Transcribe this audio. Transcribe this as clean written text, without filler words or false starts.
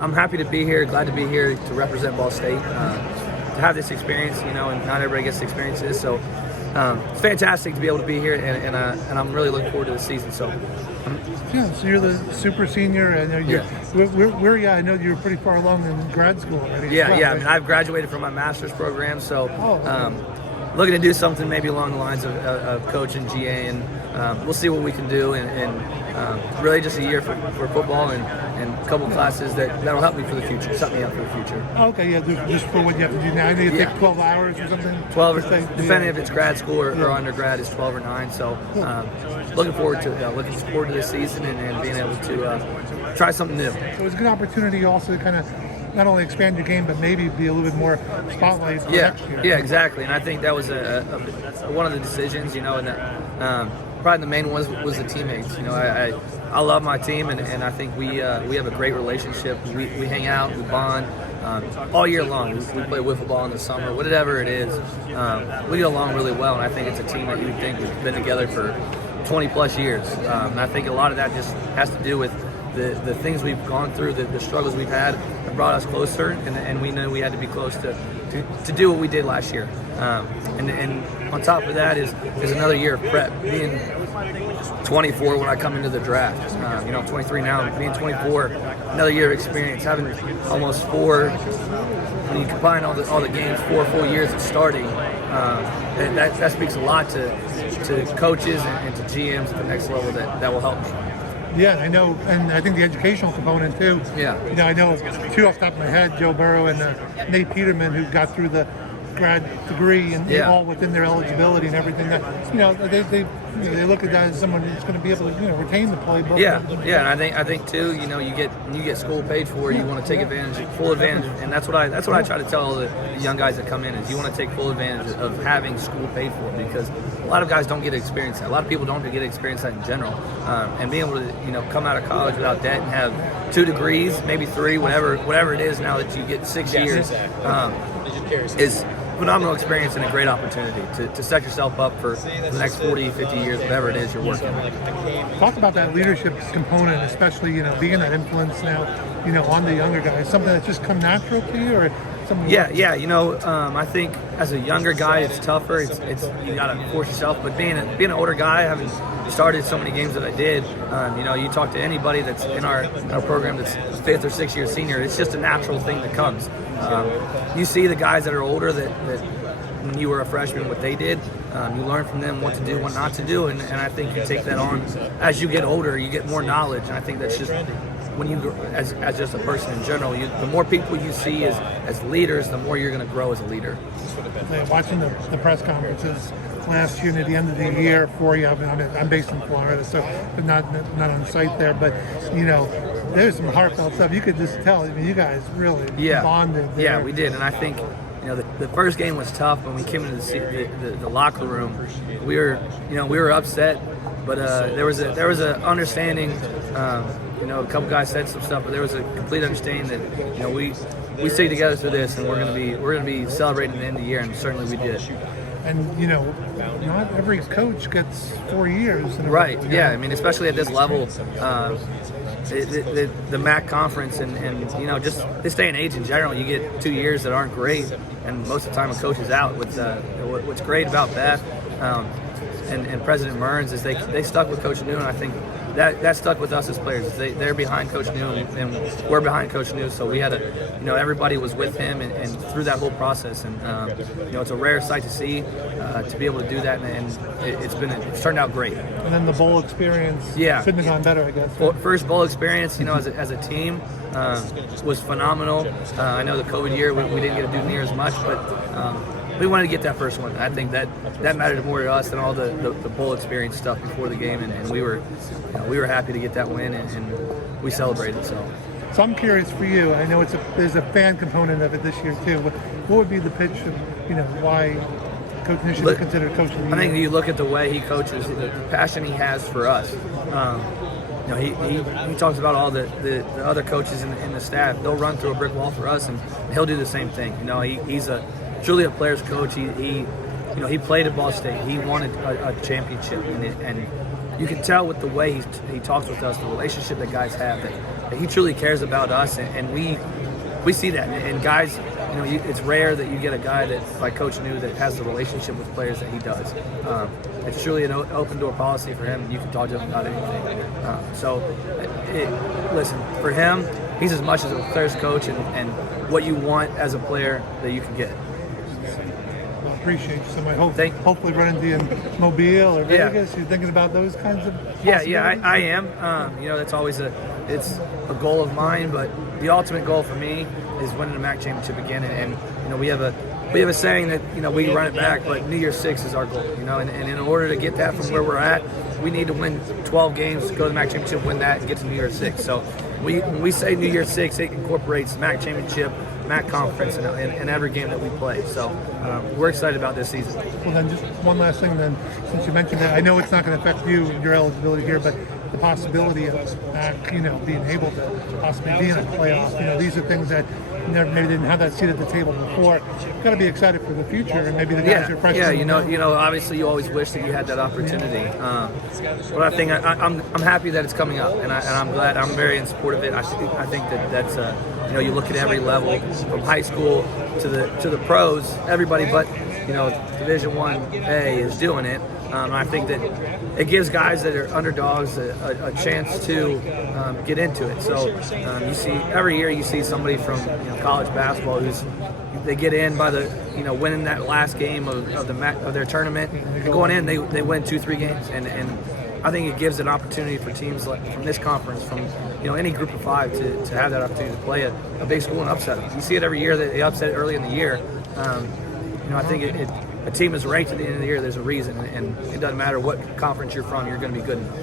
I'm happy to be here, glad to be here to represent Ball State, to have this experience, and not everybody gets to experience this. So it's fantastic to be able to be here, and I'm really looking forward to the season. So you're the super senior, and I know you're pretty far along in grad school already. Yeah, well, yeah. right? I mean, I've graduated from my master's program, so looking to do something maybe along the lines of coach and GA, and we'll see what we can do, and really just a year for football and a couple classes that'll help me for the future, set me up for the future. Okay, yeah, just for what you have to do now. I know you take 12 hours or something? 12, depending if it's grad school or undergrad, is 12 or 9. So looking forward to this season and being able to try something new. So it's a good opportunity also to kind of not only expand your game, but maybe be a little bit more spotlight for next year. Yeah, exactly. And I think that was one of the decisions, and probably the main one was the teammates. I love my team, and I think we have a great relationship. We hang out, we bond all year long. We play wiffle ball in the summer, whatever it is. We get along really well, and I think it's a team that you would think we've been together for 20 plus years. And I think a lot of that just has to do with the things we've gone through, the struggles we've had have brought us closer, and we knew we had to be close to do what we did last year. And on top of that is another year of prep. Being 24 when I come into the draft, I'm 23 now. Being 24, another year of experience, having almost 4. When you combine all the games, 4 full years of starting, and that speaks a lot to coaches and to GMs at the next level that will help me. Yeah, I know, and I think the educational component too. Yeah. I know 2 off the top of my head, Joe Burrow and Nate Peterman, who got through the grad degree and all within their eligibility and everything. That they look at that as someone who's going to be able to retain the playbook. Yeah, and I think too. You get school paid for. You want to take full advantage, and that's what I try to tell all the young guys that come in is you want to take full advantage of having school paid for, because a lot of guys don't get to experience that. A lot of people don't get to experience that in general, and being able to come out of college without debt and have 2 degrees, maybe 3, whatever it is now that you get 6 years, is phenomenal experience and a great opportunity to set yourself up for the next 40, 50 years, whatever it is you're working on. Talk about that leadership component, especially, being that influence now, on the younger guys. Something that's just come natural to you, or something? Yeah. I think as a younger guy, it's tougher. It's you gotta force yourself. But being an older guy, having started so many games that I did, you talk to anybody that's in our program that's 5th or 6th year senior, it's just a natural thing that comes. You see the guys that are older that when you were a freshman, what they did, you learn from them what to do, what not to do, and I think you take that on as you get older. You get more knowledge, and I think that's just when you as just a person in general. The more people you see as leaders, the more you're going to grow as a leader. Watching the press conferences last year and at the end of the year for you, I'm based in Florida, so not on site there, but there's some heartfelt stuff. You could just tell. You guys really bonded there. Yeah, we did, and I think the first game was tough when we came into the locker room. We were upset, but there was a understanding. A couple guys said some stuff, but there was a complete understanding that we stay together through this, and we're gonna be celebrating the end of the year, and certainly we did. And not every coach gets 4 years. Right. Yeah. I mean, especially at this level, the MAC conference, and just this day and age in general, you get 2 years that aren't great, and most of the time a coach is out. What's great about that, and President Mearns is they stuck with Coach New, and I think that stuck with us as players. They're behind Coach New, and we're behind Coach New, so we had everybody was with him and through that whole process, and it's a rare sight to see, to be able to do that, and it's turned out great. And then the bowl experience couldn't have gone better, I guess. Well, first bowl experience, as a team, was phenomenal. I know the COVID year we didn't get to do near as much, but we wanted to get that first one. I think that mattered more to us than all the bowl experience stuff before the game, and we were happy to get that win, and we celebrated. So I'm curious for you. I know there's a fan component of it this year too. What would be the pitch of why Coach New should be considered coach of the year? I think you look at the way he coaches, the passion he has for us. He talks about all the other coaches in the staff. They'll run through a brick wall for us, and he'll do the same thing. He's truly a player's coach. He played at Ball State. He wanted a championship, and you can tell with the way he talks with us, the relationship that guys have, that he truly cares about us, and we see that. And guys, it's rare that you get a guy that, like Coach New, that has the relationship with players that he does. It's truly an open door policy for him. You can talk to him about anything. Listen, for him, he's as much as a player's coach and what you want as a player that you can get. Well, appreciate you. So I hopefully run into you in Mobile or Vegas. You're thinking about those kinds of I am. That's always it's a goal of mine, but the ultimate goal for me is winning the MAC championship again. And we have a saying that we can run it back, but New Year's 6 is our goal. And in order to get that from where we're at, we need to win 12 games to go to the MAC championship, win that, and get to New Year's 6. So when we say New Year's 6, it incorporates MAC championship, MAC conference, and every game that we play. So we're excited about this season. Well, then just one last thing then, since you mentioned that, I know it's not going to affect you, your eligibility here, but the possibility of being able to possibly be in a playoff. These are things that maybe didn't have that seat at the table before. Got to be excited for the future, and maybe the guys are freshmen. Obviously you always wish that you had that opportunity. But I think I'm happy that it's coming up, and I'm glad. I'm very in support of it. I think that's you look at every level from high school to the pros. Everybody but Division 1A is doing it. I think that it gives guys that are underdogs a chance to get into it. So you see every year you see somebody from college basketball they get in by the winning that last game of their tournament. And going in, they win 2-3 games, and I think it gives an opportunity for teams from this conference, from any group of 5 to have that opportunity to play a big school and upset them. You see it every year that they upset it early in the year. I think a team is ranked at the end of the year. There's a reason, and it doesn't matter what conference you're from. You're going to be good enough.